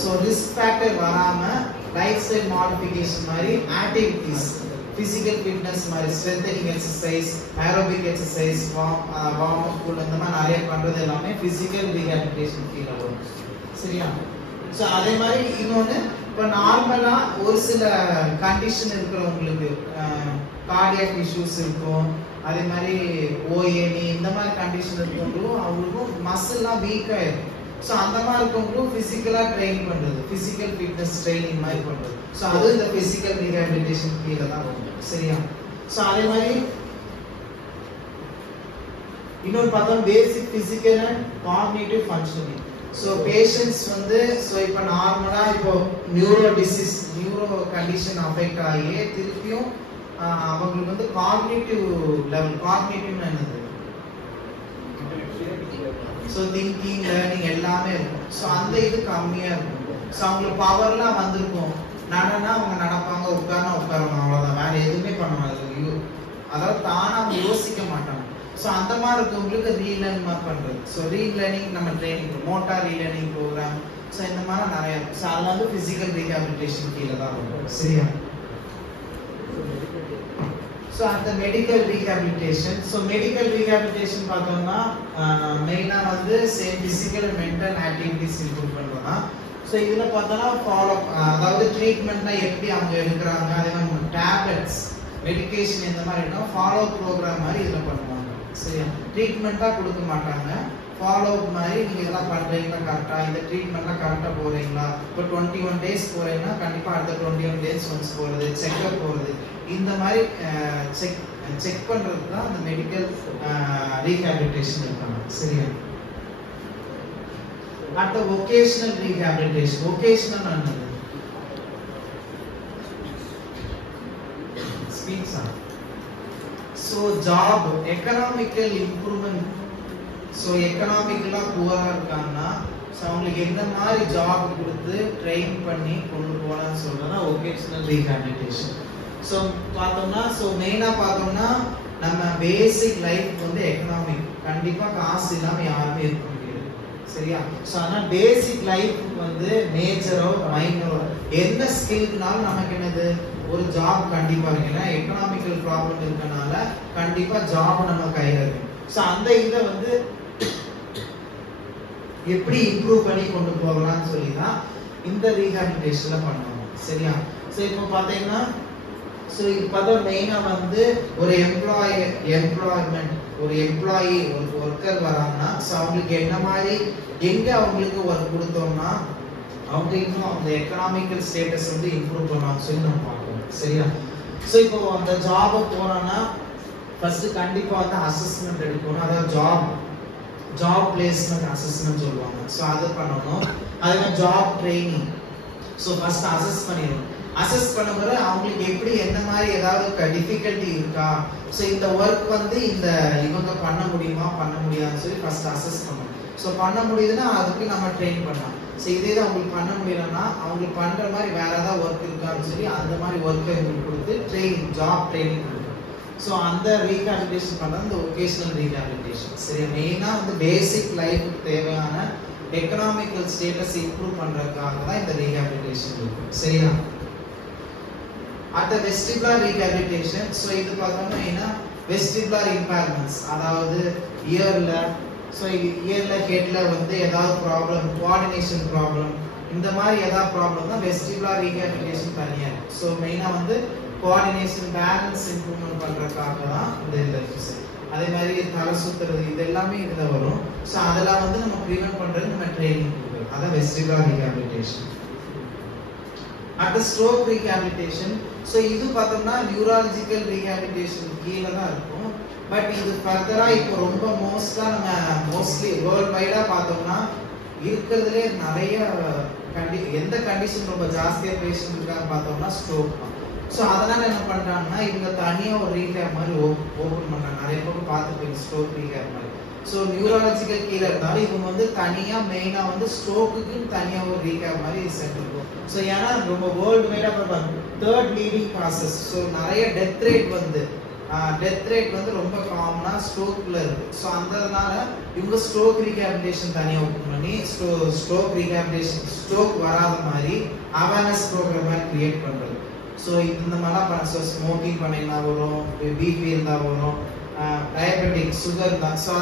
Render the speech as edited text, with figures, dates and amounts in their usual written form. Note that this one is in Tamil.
ஸோ ரிஸ்க் ஃபேக்டர் வராம லைஃப் ஸ்டைல் மாடிஃபிகேஷன் மாதிரி ஆக்டிவிட்டிஸ் physical fitness மாதிரி strengthening exercise aerobic exercise warm up cool இந்த மாதிரி நிறைய பண்றது எல்லாமே physical rehabilitation கீழ வரும் சரியா சோ அதே மாதிரி இன்னொன்னு இப்ப நார்மலா ஒரு சில கண்டிஷன் இருக்கிறவங்களுக்கு கார்டியாக் இஷ்யூஸ் இருக்கும் அதே மாதிரி ஓஏனி இந்த மாதிரி கண்டிஷன் இருக்கவங்களும் அவங்களுக்கும் மசில்லாம் வீக்கா இருக்கும் சோ அந்த மாதிரி இருக்கவங்களும் பிசிக்கலா ட்ரெயின் பண்றது பிசிக்கல் ஃபிட்னஸ் ட்ரைனிங் மாதிரி பண்றது சோ அது இந்த பிசிக்கல் ரீஹபிலிட்டேஷன் கீழ தான் வரும் சரியா சோ அதே மாதிரி இன்னொரு பார்த்தோம் basic physical and cognitive functioning so patients வந்து சோ இப்போ நார்மலா இப்போ நியூரோ கண்டிஷன் அஃபெக்ட் ஆகி திருப்பியும் அவங்களுக்கு வந்து காக்னிட்டிவ் லெவல் காக்னிட்டிவ்னா என்னது சோ திங்கிங் லேர்னிங் எல்லாமே இருக்கும் சோ அந்த இது கம்மியா இருக்கும் சோ அவங்களுக்கு பவர்லாம் வந்திருக்கும் நடனா அவங்க நடப்பாங்க உட்கார்னா உட்காருவாங்க அவ்வளவுதான் வேற எதுவுமே பண்ண மாட்டாங்க அதாவது தானா அவங்க யோசிக்க மாட்டாங்க சோ அந்த மாதிரி இருக்கவங்களுக்கு ரீலேர்ன் மாதிரி பண்றது சோ ரீலேர்னிங் நம்ம training motor relearning program so இந்த மாதிரி நிறைய சோ அது வந்து பிசிக்கல் ரீஹபிலிட்டேஷன் கீழ தான் வரும் சரியா So at the medical rehabilitation, so medical rehabilitation பார்த்தோம்னா மெயினா வந்து same physical and mental activities improve பண்றோம்னா so இதுல பார்த்தோம்னா ஃபாலோ அதாவது ட்ரீட்மென்ட்னா எப்படி அவங்க எடுக்கறாங்க அதே மாதிரி டேப்லெட்ஸ் மெடிகேஷன் இந்த மாதிரி என்ன ஃபாலோ ப்ரோக்ராம் மாதிரி இதுல பண்ணுவாங்க சரியா ட்ரீட்மென்ட்டா கொடுக்க மாட்டாங்க ஃபாலோ அப் மாதிரி நீங்க இதெல்லாம் பண்றீங்களா கரெக்ட்டா இந்த ட்ரீட்மென்ட்ல கரெக்ட்டா போறீங்களா இப்போ 21 டேஸ் போறீங்கன்னா கண்டிப்பா அடுத்த 21 டேஸ் ஒன்ஸ் போறது செக்அப் போறது இந்த மாதிரி செக் பண்றது தான் அந்த மெடிக்கல் ரீஹபிலிட்டேஷன் இருக்காங்க சரியா அடுத்த vocational rehabilitation vocational என்னது speaks so job economical improvement so economically புவரா இருக்காங்கன்னா so அவங்களுக்கு என்ன மாதிரி ஜாப் கொடுத்து ட்ரெயின் பண்ணி கொண்டு போலாம்னு சொல்றதா vocational rehabilitation so பார்த்தோம்னா so மெயினா பார்த்தோம்னா நம்ம பேசிக் லைஃப் வந்து எகனாமிக் கண்டிப்பா காசு இல்லாம யாருமே இருக்க முடியாது சரியா so ஆனா பேசிக் லைஃப் வந்து மேஜரோ மைனரோ என்ன ஸ்கில்னாலும் நமக்கு என்னது ஒரு ஜாப் கண்டிப்பா இருக்கு ஏன்னா எகனாமிக்கல் ப்ராப்ளம் இருக்கனால கண்டிப்பா ஜாப் நம்ம கையில இருக்கு so அந்த இத வந்து எப்படி இம்ப்ரூவ் பண்ணி கொண்டு போகலாம்னு சொல்லி தான் இந்த ரீஹபிலிட்டேஷன்ல பண்ணுவாங்க சரியா சோ இப்போ பாத்தீங்கன்னா சோ இப்போ மெயினா வந்து ஒரு எம்ப்ளாய்மென்ட் ஒரு எம்ப்ளாயி ஒரு வர்க்கர் வராங்கன்னா சோ அவங்களுக்கு என்ன மாதிரி எங்க அவங்களுக்கு வர்க் கொடுத்தோம்னா அவங்க இன்னும் அந்த எகனாமிக்கல் ஸ்டேட்டஸ் வந்து இம்ப்ரூவ் பண்ணுவாங்க சொல்லி நம்ம பார்க்கணும் சரியா சோ இப்போ அந்த ஜாப் போறோம்னா ஃபர்ஸ்ட் கண்டிப்பா வந்து அசஸ்மென்ட் எடுக்கணும் அதாவது ஜாப் பிளேஸ்மென்ட் அசஸ்மென்ட் சொல்லுவாங்க சோ அது பண்ணணும் அதே மாதிரி job training so first assess பண்ணிடணும் அசஸ் பண்ணும்போது அவங்களுக்கு எப்படி என்ன மாதிரி ஏதாவது டிஃபிகல்ட்டி இருக்கா சோ இந்த வர்க் வந்து இந்த இவங்க பண்ண முடியுமா பண்ண முடியாதுன்னு சொல்லி ஃபர்ஸ்ட் அசஸ் பண்ணணும் சோ பண்ண முடியுதுன்னா அதுக்கு நம்ம ட்ரெயின் பண்ணலாம் சோ இதே தான் அவங்களுக்கு பண்ண முடியலன்னா அவங்களுக்கு பண்ற மாதிரி வேற ஏதாவது ஒர்க் இருக்கான்னு சொல்லி அந்த மாதிரி ஒர்க்கை உங்களுக்கு கொடுத்து ட்ரெயினிங் ஜாப் ட்ரைனிங் கொடுக்கணும் சோ அந்த ரீஹபிலிட்டேஷன் பண்றது இந்த vocational rehabilitation சரியா மெயினா வந்து பேசிக் லைஃப்க்கு தேவையான எகனாமிக்கல் ஸ்டேட்டஸ் இம்ப்ரூவ் பண்றதுக்காக தான் இந்த ரீஹபிலிட்டேஷன் இருக்கு சரியா அடுத்த vestibular rehabilitation சோ இது பார்த்தோம்னா மெயினா vestibular impairments அதாவது இயர்ல சோ இயர்ல ஹெட்ல வந்து ஏதாவது ப்ராப்ளம் கோஆர்டினேஷன் ப்ராப்ளம் இந்த மாதிரி ஏதாவது ப்ராப்ளம் தான் vestibular rehabilitation தனியா சோ மெயினா வந்து கோஆர்டினேஷன் பேலன்ஸ் இம்ப்ரூவ்மென்ட் பண்றதுக்காக தான் இந்த இருக்கு அதே மாதிரி தலை சுத்துறது இது எல்லாமே இதுல வரும் சோ அதெல்லாம் வந்து நம்ம ப்ரிவென்ட் பண்றது நம்ம ட்ரைனிங் கொடுக்குறோம் அதான் vestibular rehabilitation அடுத்த ஸ்ட்ரோக் ரீஹபிலிட்டேஷன் சோ இது பார்த்தோம்னா நியூரலாஜிக்கல் ரீஹபிலிட்டேஷன் கீழ தான் இருக்கும் பட் இது ஃபர்தரா இப்போ ரொம்ப மோஸ்ட்லி வேர்ல்ட் வைடா பார்த்தோம்னா இருக்கிறதுலே நிறைய எந்த கண்டிஷன் ரொம்ப ஜாஸ்தியா பேஷண்ட் இருக்காங்க பார்த்தோம்னா ஸ்ட்ரோக் தான் சோ அதனால என்ன பண்றாங்கன்னா இவங்க தனியா ஒரு ரீஹேப் மாதிரி ஓபன் பண்றாங்க நிறைய பேர் பார்த்துருப்பீங்க ஸ்ட்ரோக் ரீஹேப் மாதிரி சோ நியூரலாஜிக்கல் கீழ இருந்தாலும் இவங்க வந்து தனியா மெயினா வந்து ஸ்ட்ரோக்குக்கு தனியா ஒரு ரீஹேப் மாதிரி சென்டர் இருக்கும் சோ ஏன்னா ரொம்ப வேர்ல்ட் வைடா பார்ப்பாங்க தேர்ட் லீடிங் காசஸ் சோ நிறைய டெத் ரேட் வந்து டெத் ரேட் வந்து ரொம்ப காமனா ஸ்ட்ரோக்ல இருக்கு. ஸோ அதனால இவங்க ஸ்ட்ரோக் ரீஹாபிலிட்டேஷன் தனியாக ஓப்பன் பண்ணி ஸ்ட்ரோக் ரீஹாபிலிட்டேஷன் ஸ்ட்ரோக் வராத மாதிரி அவேர்னஸ் ப்ரோக்ராம் மாதிரி கிரியேட் பண்றது. ஸோ இந்த மாதிரிலாம் பண்ண ஸ்மோக்கிங் பண்ணீங்கன்னா வரும், பிபி இருந்தால் வரும், டயபெட்டிக் சுகர் தான். ஸோ